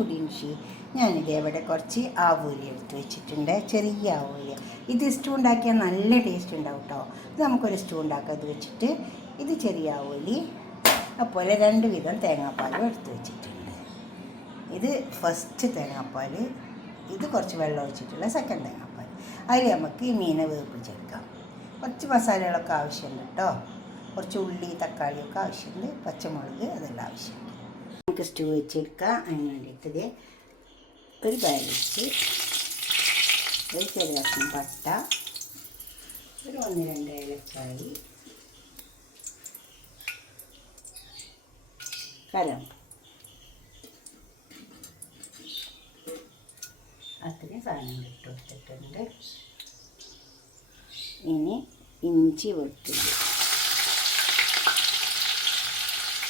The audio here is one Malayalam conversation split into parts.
ഫുഡിൻഷി. ഞാനിത് ഇവിടെ കുറച്ച് ആവൂലി എടുത്ത് വെച്ചിട്ടുണ്ട്, ചെറിയ ആവൂലി. ഇത് സ്റ്റൂ ഉണ്ടാക്കിയാൽ നല്ല ടേസ്റ്റ് ഉണ്ടാവും കേട്ടോ. ഇത് നമുക്കൊരു സ്റ്റൂ ഉണ്ടാക്കാം. ഇത് വെച്ചിട്ട് ഇത് ചെറിയ ആവൂലി, അതുപോലെ 2 വിധം തേങ്ങാപ്പാലും എടുത്ത് വെച്ചിട്ടുണ്ട്. ഇത് ഫസ്റ്റ് തേങ്ങാപ്പാൽ, ഇത് കുറച്ച് വെള്ളം ഒഴിച്ചിട്ടുള്ള സെക്കൻഡ് തേങ്ങാപ്പാൽ. അതിൽ നമുക്ക് ഈ മീനെ വേവിപ്പിച്ചെടുക്കാം. കുറച്ച് മസാലകളൊക്കെ ആവശ്യമുണ്ട് കേട്ടോ. കുറച്ച് ഉള്ളി തക്കാളിയൊക്കെ ആവശ്യമുണ്ട്, പച്ചമുളക് അതെല്ലാം ആവശ്യമുണ്ട്. നമുക്ക് സ്റ്റൂ വെച്ചെടുക്കാം. അതിന് വേണ്ടിയിട്ട് ഒരു ബാലൻസ്, ഒരു ചെറിയ കഷ്ണം പട്ട, ഒരു 1-2 ഏലക്കായി, കരം, അത്രയും സാധനങ്ങൾ ഇട്ട് കൊടുത്തിട്ടുണ്ട്. ഇനി ഇഞ്ചി വെളുത്തുള്ളി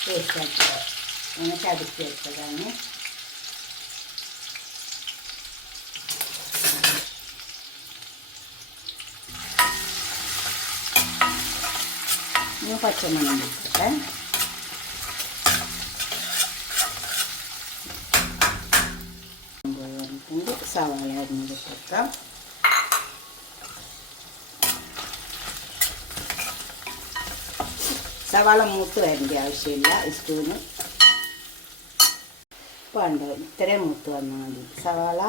പേസ്റ്റാക്കുക. ഇങ്ങനെ ചതുക്കി വെച്ചതാണ്. ഇനി പച്ചമണം വെച്ചിട്ട് സവാള അരിഞ്ഞ് വെക്കാം. സവാള മൂത്ത് വരേണ്ട ആവശ്യമില്ല സ്റ്റൂവിന്. പണ്ടോ ഇത്രയും മൂത്ത് വന്നാൽ മതി. സവാള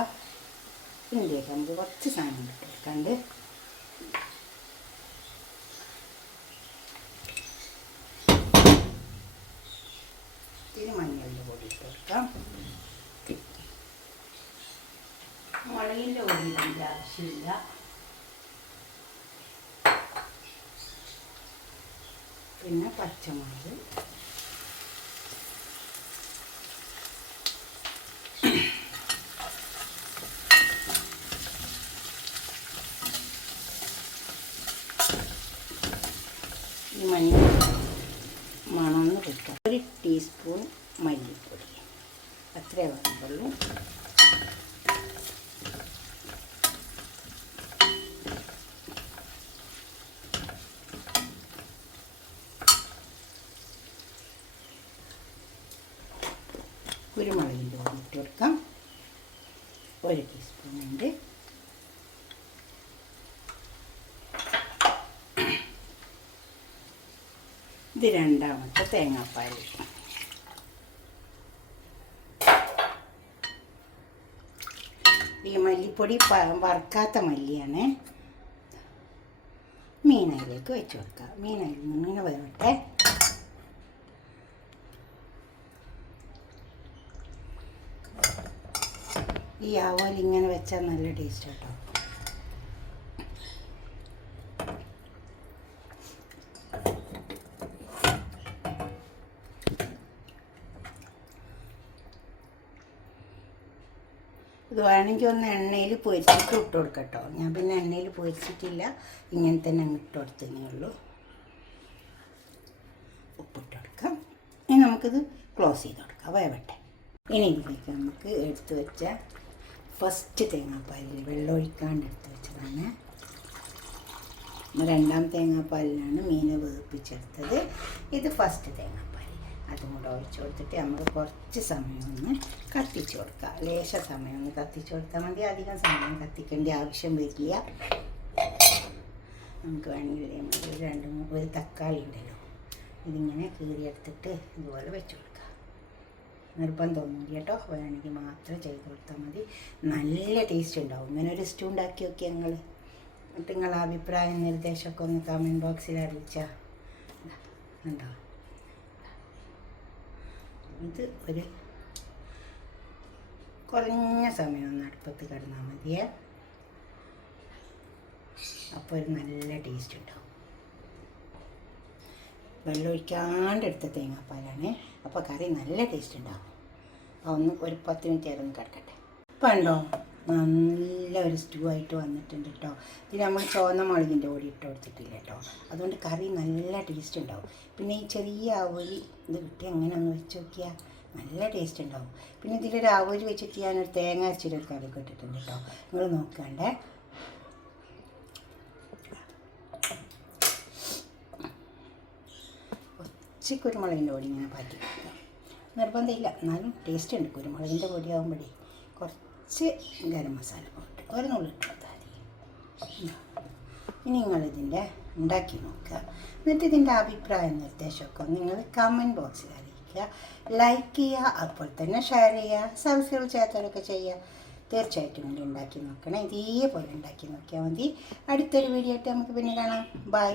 ഇതിലേക്ക് നമുക്ക് കുറച്ച് സാധനം ഇട്ടെടുക്കാണ്ട് ഇത്തിരി മഞ്ഞളിൻ്റെ പൊടി ഇട്ട് കൊടുക്കാം. മുളകിൻ്റെ പൊടി ഇതിൻ്റെ ആവശ്യമില്ല. പിന്നെ പച്ചമുളക്, ഈ മഞ്ഞൾ മണന്ന് കിട്ടും. 1 ടീസ്പൂൺ മല്ലിപ്പൊടി, അത്രേ വേണ്ടുള്ളൂ. കുരുമുളകിൻ്റെ പൊടി ഇട്ട് കൊടുക്കാം. 1 ടീസ്പൂൺ ഉണ്ട്. ഇത് രണ്ടാമത്തെ തേങ്ങാപ്പാൽ. ഈ മല്ലിപ്പൊടി വറുക്കാത്ത മല്ലിയാണ്. മീനയിലേക്ക് വെച്ച് കൊടുക്കുക. മീനയിൽ നിന്ന് വേവട്ടെ. ഈ ആവോലി ഇങ്ങനെ വെച്ചാൽ നല്ല ടേസ്റ്റ് കേട്ടോ. ഇത് വേണമെങ്കിൽ ഒന്ന് എണ്ണയിൽ പൊരിച്ചിട്ട് ഇട്ട് കൊടുക്കട്ടോ. ഞാൻ പിന്നെ എണ്ണയിൽ പൊരിച്ചിട്ടില്ല, ഇങ്ങനെ തന്നെ ഇട്ട് കൊടുത്തതേ ഉള്ളൂ. ഉപ്പിട്ട് കൊടുക്കാം. ഇനി നമുക്കിത് ക്ലോസ് ചെയ്ത് കൊടുക്കാം, വേവട്ടെ. ഇനി ഇതിലേക്ക് നമുക്ക് എടുത്ത് വെച്ച ഫസ്റ്റ് തേങ്ങാപ്പാലിൽ വെള്ളം ഒഴിക്കാണ്ട് എടുത്ത് വെച്ചതാണ്. രണ്ടാം തേങ്ങാപ്പാലിലാണ് മീൻ വേവിപ്പിച്ചെടുത്തത്. ഇത് ഫസ്റ്റ് തേങ്ങാപ്പാൽ. അതും കൂടെ ഒഴിച്ച് കൊടുത്തിട്ട് നമ്മൾ കുറച്ച് സമയം ഒന്ന് കത്തിച്ച് കൊടുക്കുക. ലേശ സമയം ഒന്ന് കത്തിച്ച് കൊടുത്താൽ മതി. അധികം സമയം കത്തിക്കേണ്ട ആവശ്യം വരില്ല. നമുക്ക് വേണമെങ്കിൽ ഒരു തക്കാളി ഉണ്ടല്ലോ, ഇതിങ്ങനെ കീറിയെടുത്തിട്ട് ഇതുപോലെ വെച്ച് കൊടുക്കുക. നിർബന്ധമൊന്നുമില്ല കേട്ടോ, വേണമെങ്കിൽ മാത്രം ചെയ്ത് കൊടുത്താൽ മതി. നല്ല ടേസ്റ്റ് ഉണ്ടാവും. ഇങ്ങനെ ഒരു സ്റ്റൂ ഉണ്ടാക്കി നോക്കി ഞങ്ങൾ. എന്നിട്ട് നിങ്ങളുടെ അഭിപ്രായം നിർദ്ദേശമൊക്കെ ഒന്ന് കമൻറ്റ് ബോക്സിൽ അറിയിച്ചാൽ ഉണ്ടാവും. ഇത് ഒരു കുറഞ്ഞ സമയം ഒന്ന് അടുപ്പത്ത് കിടന്നാൽ മതിയേ. അപ്പോൾ ഒരു നല്ല ടേസ്റ്റ് ഉണ്ടാവും. വെള്ളം ഒഴിക്കാണ്ട് എടുത്ത തേങ്ങാപ്പാലാണ്. അപ്പോൾ കറി നല്ല ടേസ്റ്റ് ഉണ്ടാവും. ഒന്ന് ഒരു 10 മിനിറ്റ് നേരം ഒന്ന് കിടക്കട്ടെ. ഇപ്പം ഉണ്ടോ നല്ല ഒരു സ്റ്റൂ ആയിട്ട് വന്നിട്ടുണ്ട് കേട്ടോ. ഇത് നമ്മൾ ചുവന്ന മുളകിൻ്റെ പൊടി ഇട്ട് കൊടുത്തിട്ടില്ല കേട്ടോ. അതുകൊണ്ട് കറി നല്ല ടേസ്റ്റ് ഉണ്ടാവും. പിന്നെ ഈ ചെറിയ ആവോലി ഇത് കിട്ടി അങ്ങനെ ഒന്ന് വെച്ച് നോക്കിയാൽ നല്ല ടേസ്റ്റ് ഉണ്ടാവും. പിന്നെ ഇതിലൊരു ആവോലി വെച്ചിട്ട് ഞാനൊരു തേങ്ങ അരച്ചിട്ട് കറിയൊക്കെ ഇട്ടിട്ടുണ്ട് കേട്ടോ. നിങ്ങൾ നോക്കണ്ടേ. കുരുമുളകിൻ്റെ പൊടി ഇങ്ങനെ പാറ്റി കൊടുക്കുക. നിർബന്ധമില്ല, എന്നാലും ടേസ്റ്റ് ഉണ്ട്. കുരുമുളകിൻ്റെ പൊടിയാകുമ്പോഴേ കുറച്ച് ഗരം മസാല പോയിട്ട് ഒരു നുള്ളിട്ട് കൊടുത്താൽ മതി. ഇനി നിങ്ങളിതിൻ്റെ ഉണ്ടാക്കി നോക്കുക. എന്നിട്ട് ഇതിൻ്റെ അഭിപ്രായം നിർദ്ദേശമൊക്കെ നിങ്ങൾ കമൻറ്റ് ബോക്സിൽ അറിയിക്കുക. ലൈക്ക് ചെയ്യുക, അപ്പോൾ തന്നെ ഷെയർ ചെയ്യുക, സബ്സ്ക്രൈബ് ചെയ്യാത്തവരൊക്കെ ചെയ്യുക. തീർച്ചയായിട്ടും ഇത് ഉണ്ടാക്കി നോക്കണം. ഇതേപോലെ ഉണ്ടാക്കി നോക്കിയാൽ മതി. അടുത്തൊരു വീഡിയോ ആയിട്ട് നമുക്ക് പിന്നെ കാണാം. ബൈ.